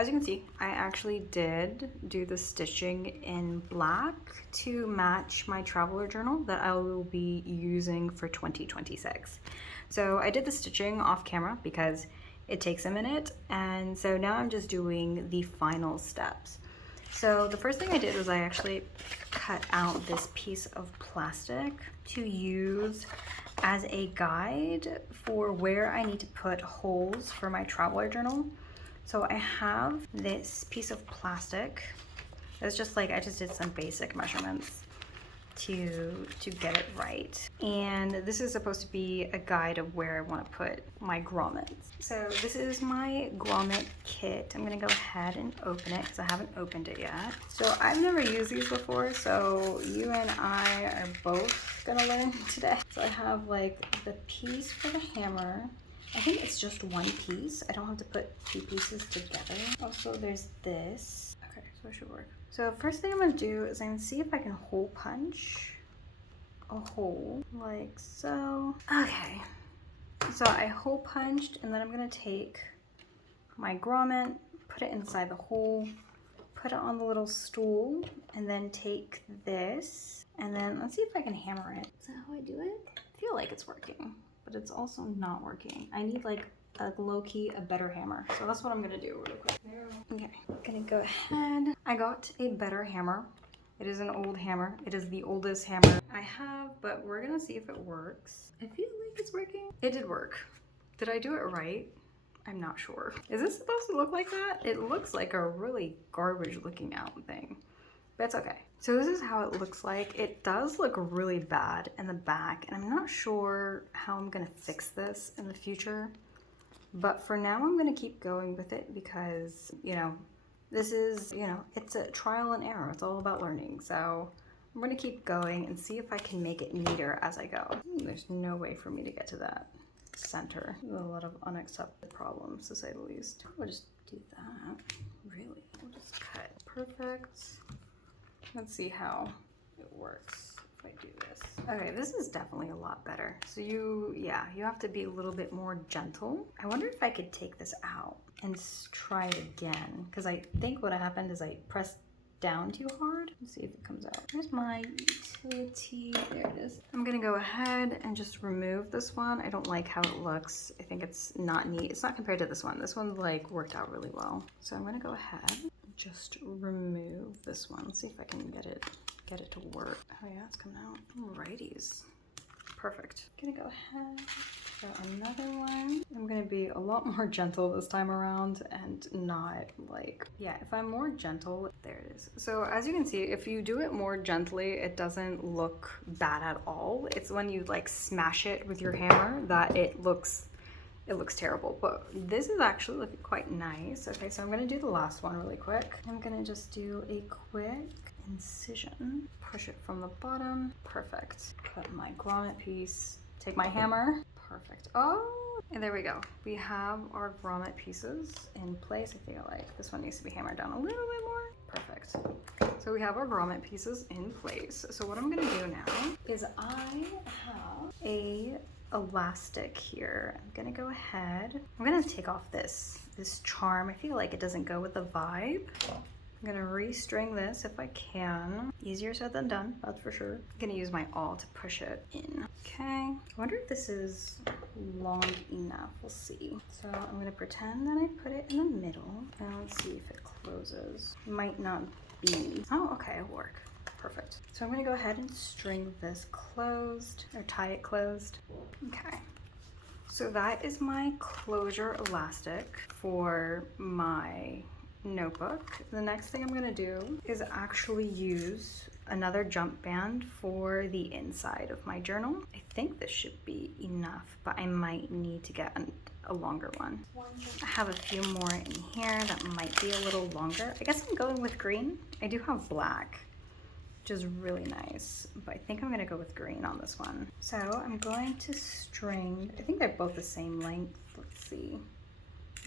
as you can see, I actually did do the stitching in black to match my traveler journal that I will be using for 2026. So I did the stitching off camera because it takes a minute, and so now I'm just doing the final steps. So the first thing I did was I actually cut out this piece of plastic to use as a guide for where I need to put holes for my traveler journal. So I have this piece of plastic. It's just like, I just did some basic measurements to get it right. And this is supposed to be a guide of where I want to put my grommets. So this is my grommet kit. I'm gonna go ahead and open it because I haven't opened it yet. So I've never used these before, so you and I are both gonna learn today. So I have like the piece for the hammer. I think it's just one piece. I don't have to put two pieces together. Also, there's this. Okay, so it should work. So first thing I'm gonna do is I'm gonna see if I can hole punch a hole like so. Okay, so I hole punched, and then I'm gonna take my grommet, put it inside the hole, put it on the little stool, and then take this, and then let's see if I can hammer it. Is that how I do it? I feel like it's working, but it's also not working. I need like a low-key, a better hammer. So that's what I'm gonna do real quick. Okay, I'm gonna go ahead. I got a better hammer. It is an old hammer. It is the oldest hammer I have, but we're gonna see if it works. I feel like it's working. It did work. Did I do it right? I'm not sure. Is this supposed to look like that? It looks like a really garbage looking out thing, but it's okay. So this is how it looks like. It does look really bad in the back, and I'm not sure how I'm gonna fix this in the future. But for now, I'm gonna keep going with it because, you know, this is, you know, it's a trial and error. It's all about learning. So I'm gonna keep going and see if I can make it neater as I go. There's no way for me to get to that center. There's a lot of unaccepted problems, to say the least. We'll just do that, really. We'll just cut. Perfect. Let's see how it works if I do this. Okay, this is definitely a lot better. So you have to be a little bit more gentle. I wonder if I could take this out and try it again, because I think what happened is I pressed down too hard. Let's see if it comes out. Here's my utility. There it is. I'm gonna go ahead and just remove this one. I don't like how it looks. I think it's not neat. It's not compared to this one. This one like worked out really well. So I'm gonna go ahead and just remove this one. Let's see if I can get it to work. Oh yeah, it's coming out. Alrighties. Perfect. Gonna go ahead, throw another one. I'm gonna be a lot more gentle this time around and not like, yeah, if I'm more gentle, there it is. So as you can see, if you do it more gently, it doesn't look bad at all. It's when you like smash it with your hammer that it looks terrible, but this is actually looking quite nice. Okay, so I'm gonna do the last one really quick. I'm gonna just do a quick incision, push it from the bottom. Perfect. Put my grommet piece, take my hammer. Perfect. Oh, and there we go. We have our grommet pieces in place. I feel like this one needs to be hammered down a little bit more. Perfect. So we have our grommet pieces in place. So what I'm gonna do now is I have a elastic here. I'm gonna go ahead. I'm gonna take off this charm. I feel like it doesn't go with the vibe. I'm gonna restring this if I can. Easier said than done, that's for sure. I'm gonna use my awl to push it in. Okay. I wonder if this is long enough. We'll see. So I'm gonna pretend that I put it in the middle, and let's see if it closes. Might not be. Oh, okay, it'll work. Perfect. So I'm gonna go ahead and string this closed, or tie it closed. Okay. So that is my closure elastic for my notebook. The next thing I'm gonna do is actually use another jump band for the inside of my journal. I think this should be enough, but I might need to get a longer one. I have a few more in here that might be a little longer. I guess I'm going with green. I do have black, which is really nice, but I think I'm gonna go with green on this one. So I'm going to string, I think they're both the same length. Let's see.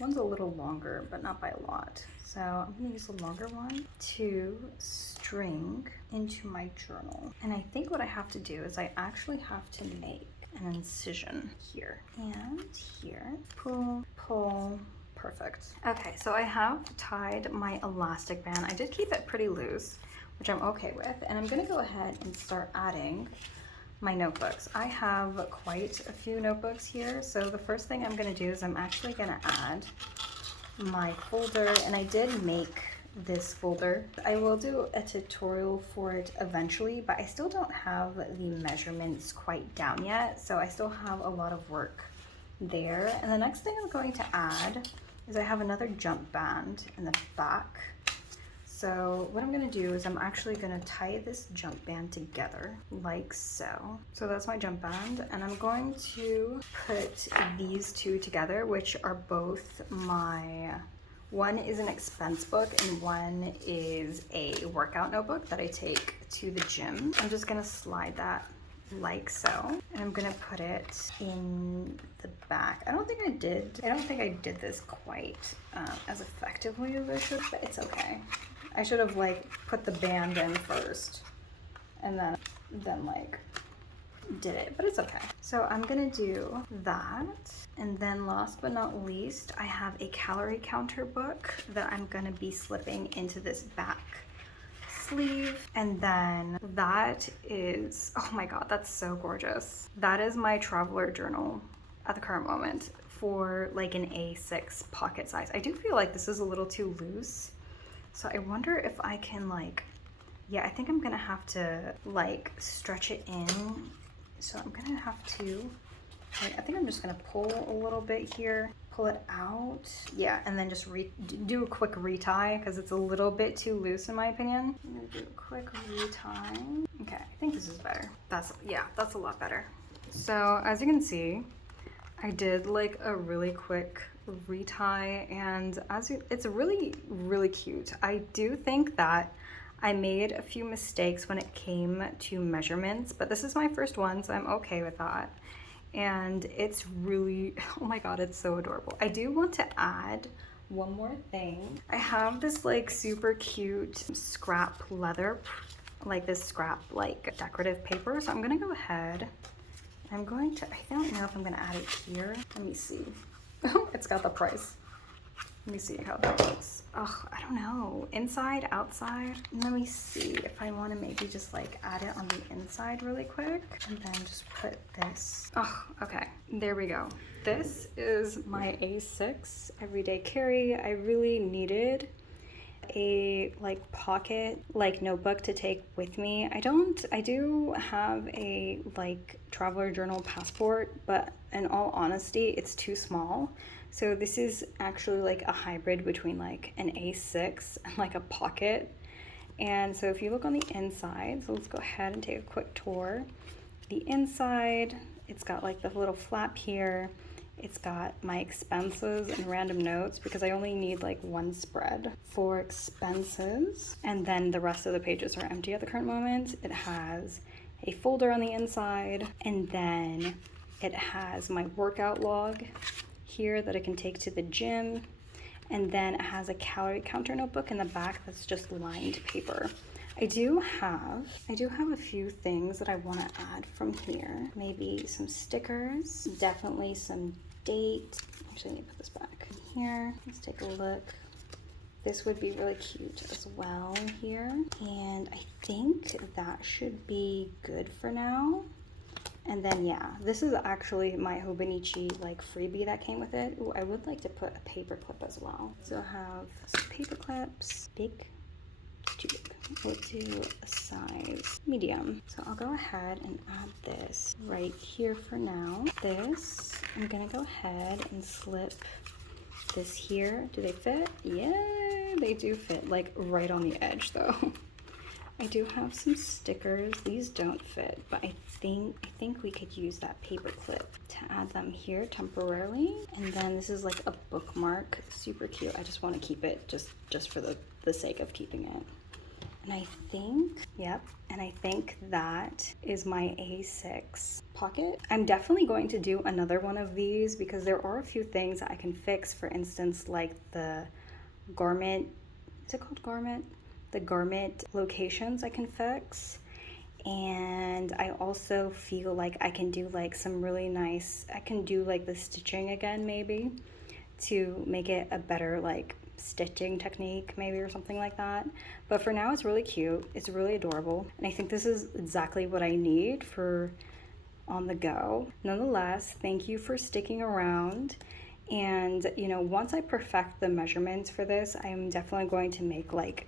One's a little longer, but not by a lot. So I'm gonna use a longer one to string into my journal. And I think what I have to do is I actually have to make an incision here and here. Pull, pull, perfect. Okay, so I have tied my elastic band. I did keep it pretty loose, which I'm okay with. And I'm gonna go ahead and start adding my notebooks. I have quite a few notebooks here. So the first thing I'm gonna do is I'm actually gonna add my folder, and I did make this folder. I will do a tutorial for it eventually, but I still don't have the measurements quite down yet, so I still have a lot of work there. And the next thing I'm going to add is I have another jump band in the back. So what I'm gonna do is I'm actually gonna tie this jump band together like so. So that's my jump band, and I'm going to put these two together, which are both one is an expense book and one is a workout notebook that I take to the gym. I'm just gonna slide that like so, and I'm gonna put it in the back. I don't think I did this quite as effectively as I should, but it's okay. I should have like put the band in first and then like did it, but it's okay. So I'm gonna do that, and then last but not least, I have a calorie counter book that I'm gonna be slipping into this back sleeve. And then that is, oh my god, that's so gorgeous. That is my traveler journal at the current moment for like an A6 pocket size. I do feel like this is a little too loose, so I wonder if I can like, yeah, I think I'm gonna have to like stretch it in. So I'm gonna have to, I think I'm just gonna pull a little bit here, pull it out. Yeah, and then just do a quick retie because it's a little bit too loose in my opinion. I'm gonna do a quick retie. Okay, I think this is better. That's a lot better. So as you can see, I did like a really quick retie, and it's really, really cute. I do think that I made a few mistakes when it came to measurements, but this is my first one, so I'm okay with that. And it's really, oh my god, it's so adorable. I do want to add one more thing. I have this like super cute scrap leather, like this scrap like decorative paper. So I'm gonna go ahead. I don't know if I'm gonna add it here. Let me see. It's got the price. Let me see how that looks. Oh, I don't know. Inside, outside? Let me see if I want to maybe just like add it on the inside really quick. And then just put this. Oh, okay. There we go. This is my A6 everyday carry. I really needed a like pocket like notebook to take with me. I do have a like traveler journal passport, but in all honesty, it's too small. So this is actually like a hybrid between like an A6 and like a pocket. And so if you look on the inside, so let's go ahead and take a quick tour. The inside, it's got like the little flap here. It's got my expenses and random notes because I only need like one spread for expenses. And then the rest of the pages are empty at the current moment. It has a folder on the inside, and then it has my workout log here that I can take to the gym, and then it has a calorie counter notebook in the back that's just lined paper. I do have a few things that I want to add from here. Maybe some stickers, definitely some date. Actually, I need to put this back here. Let's take a look. This would be really cute as well here. And I think that should be good for now. And then yeah, this is actually my Hobonichi like freebie that came with it. Ooh, I would like to put a paper clip as well. So I have some paper clips, big, too big. We'll do a size medium. So I'll go ahead and add this right here for now. This, I'm gonna go ahead and slip this here. Do they fit? Yeah, they do fit, like right on the edge though. I do have some stickers. These don't fit, but I think we could use that paper clip to add them here temporarily. And then this is like a bookmark, super cute. I just want to keep it just for the sake of keeping it. And I think, yep, and I think that is my A6 pocket. I'm definitely going to do another one of these because there are a few things that I can fix. For instance, like the garment, is it called garment? The garment locations I can fix. And I also feel like I can do like some really nice, I can do like the stitching again maybe to make it a better like stitching technique maybe or something like that. But for now it's really cute, it's really adorable, and I think this is exactly what I need for on the go. Nonetheless, thank you for sticking around. And you know, once I perfect the measurements for this, I'm definitely going to make like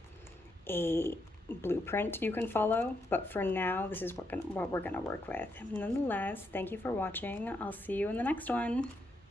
a blueprint you can follow, but for now this is what we're gonna work with. Nonetheless, thank you for watching. I'll see you in the next one.